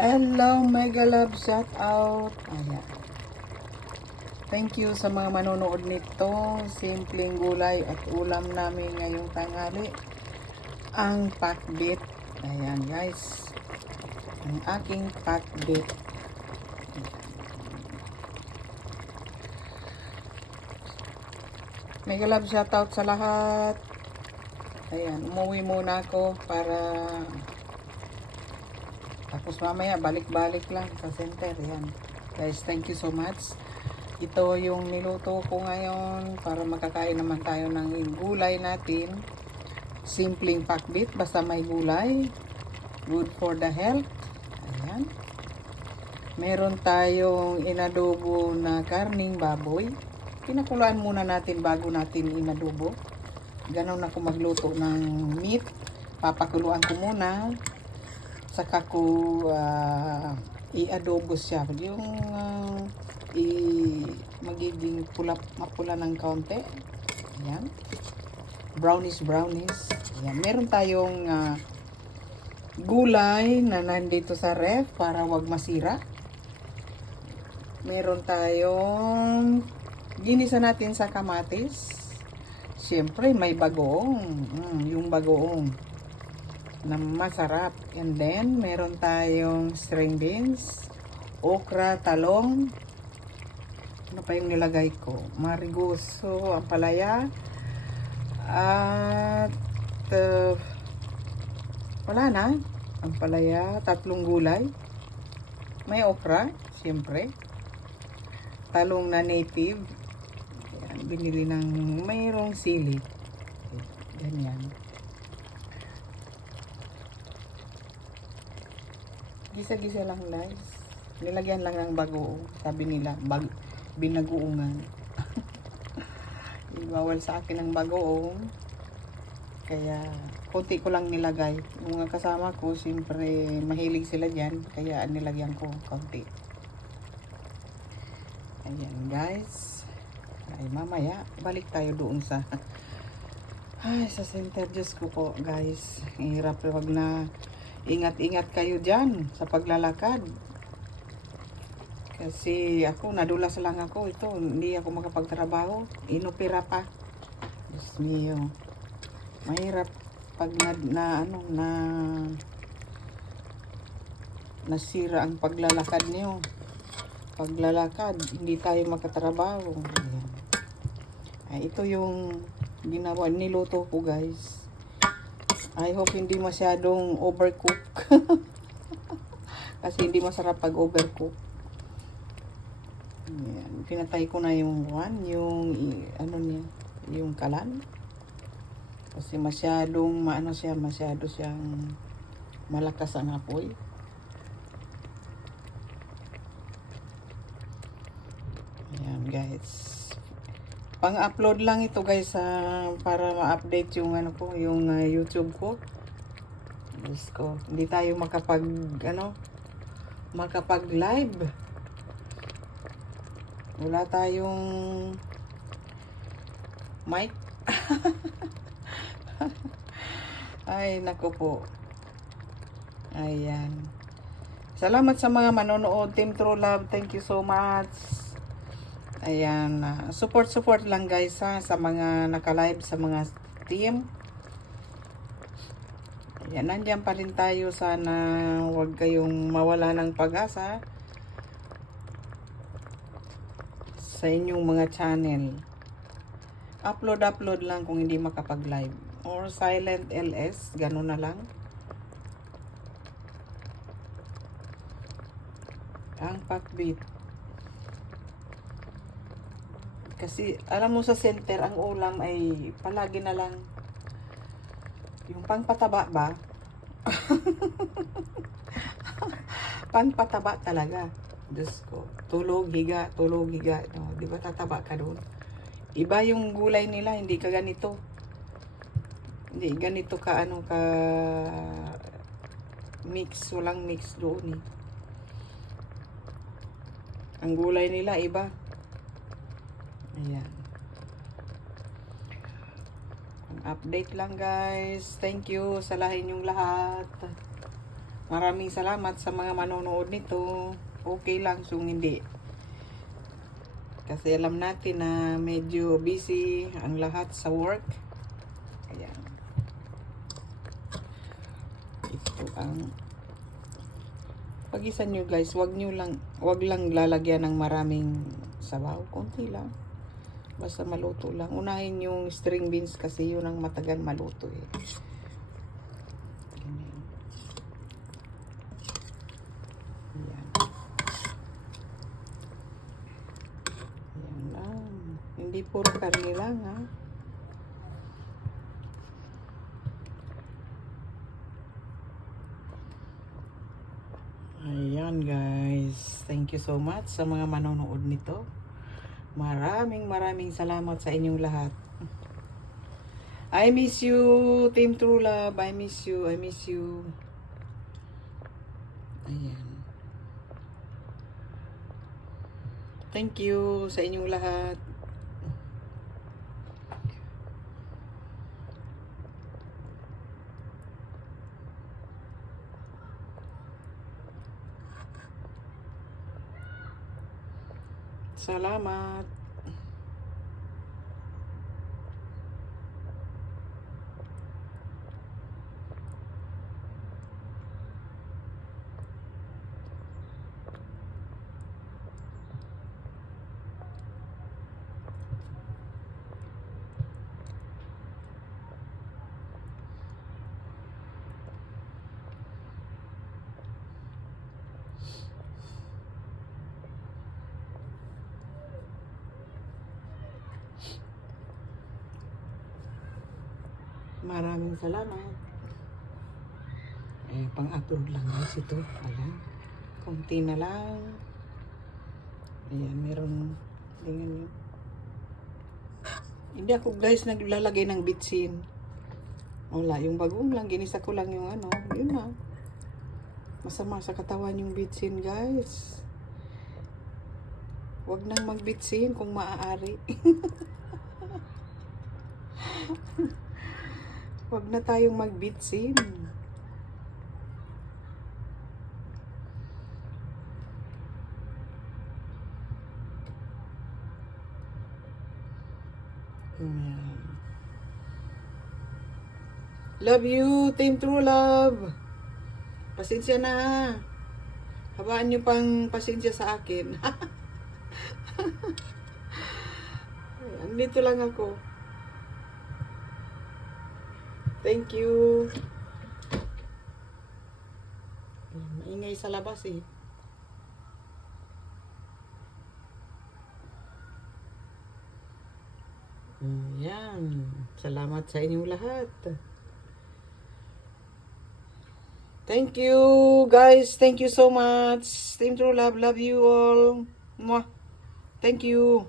Hello, Mega Love, shout out. Ayan. Thank you sa mga manonood nito. Simpleng gulay at ulam namin ngayong tanghali. Ang pakbit. Ayan guys. Ang aking pakbit. Mega Love, shout out sa lahat. Ayan, umuwi muna ako para tapos mamaya balik-balik lang sa center. Yan. Guys, thank you so much. Ito yung niluto ko ngayon para makakain naman tayo ng gulay natin. Simpleng pakbit, basta may gulay. Good for the health. Ayan. Meron tayong inadobo na karning baboy. Pinakuluan muna natin bago natin inadobo. Ganon ako magluto ng meat. Papakuluan ko muna. Saka ko i-adobo siya. Yung magiging mapula ng kaunti. Ayan. Brownish. Ayan. Meron tayong gulay na nandito sa ref para wag masira. Meron tayong ginisa natin sa kamatis. Siyempre may bagoong. Yung bagoong na masarap. And then, meron tayong string beans, okra, talong. Ano pa yung nilagay ko? Marigoso, ampalaya. At wala na. Ampalaya, tatlong gulay. May okra, siyempre. Talong na native. Ayan, binili ng mayroong sili. Ganyan. Gisa-gisa lang guys. Nilagyan lang ng bagoong. Sabi nila, binagoongan. Bawal sa akin ang bagoong. Kaya, konti ko lang nilagay. Yung mga kasama ko, siyempre, mahilig sila dyan. Kaya, nilagyan ko konti. Ayan guys. Ay, mamaya, balik tayo doon sa sa center. Diyos ko po guys. Hirap, wag na. Ingat-ingat kayo dyan sa paglalakad. Kasi ako, nadulas lang ako. Ito, hindi ako makapagtrabaho. Inopera pa. Diyos mio. Mahirap pag nasira ang paglalakad niyo. Paglalakad, hindi tayo makatrabaho. Ayan. Ay, ito yung ginawa, niluto ko guys. I hope hindi masyadong overcook. Kasi hindi masarap pag overcook. Ayan. Pinatay ko na yung ano niya, yung kalan. Kasi masyadong masyado siyang malakas ang apoy. Ayan guys. Pang-upload lang ito guys para ma-update yung yung YouTube ko. Diyos ko, hindi tayo makapag-live. Wala tayong mic. Ay, naku po. Ayan. Salamat sa mga manonood. Team True Love, thank you so much. Ayan, support lang guys sa mga naka-live, sa mga team. Ayan, nandiyan pa rin tayo. Sana huwag kayong mawala ng pag-asa sa inyong mga channel. Upload lang kung hindi makapag-live. Or silent LS, ganun na lang. Ang pakbit. Kasi, alam mo sa center, ang ulam ay palagi na lang yung pangpataba ba? Pangpataba talaga. Diyos ko. Tulog, higa. No, di ba tataba ka doon? Iba yung gulay nila, hindi ka ganito. Hindi ganito ka mix. Walang mix doon eh. Ang gulay nila, iba. Ayan. Update lang guys. Thank you sa lahat yung lahat. Maraming salamat sa mga manonood nito. Okay lang kung hindi. Kasi alam natin na medyo busy ang lahat sa work. Ayan. Ito ang pag-isa nyo guys, wag lang lalagyan ng maraming sabaw. Konti lang. Basta maluto lang. Unahin yung string beans kasi yun ang matagal maluto eh. Ayan. Ayan lang. Hindi puro karne lang ha. Ayan guys. Thank you so much sa mga manonood nito. Maraming salamat sa inyong lahat. I miss you, Team True Love. I miss you. I miss you. Ayan. Thank you sa inyong lahat. Salamat. Maraming salamat. Pang-upload lang guys ito. Ayan. Kunti na lang. Ayan, meron. Tingnan nyo. Hindi ako guys naglalagay ng bitsin. Wala, yung bagong lang. Ginisa ko lang yung ano. Yun na. Masama sa katawan yung bitsin guys. Huwag nang magbitsin kung maaari. Huwag na tayong magbitsin. Love you, Team True Love. Pasensya na ha. Habaan nyo pang pasensya sa akin. Andito lang ako. Thank you. Maingay sa labas eh. Yan. Salamat sa inyong lahat. Thank you guys. Thank you so much. Team True Love. Love you all. Mwah. Thank you.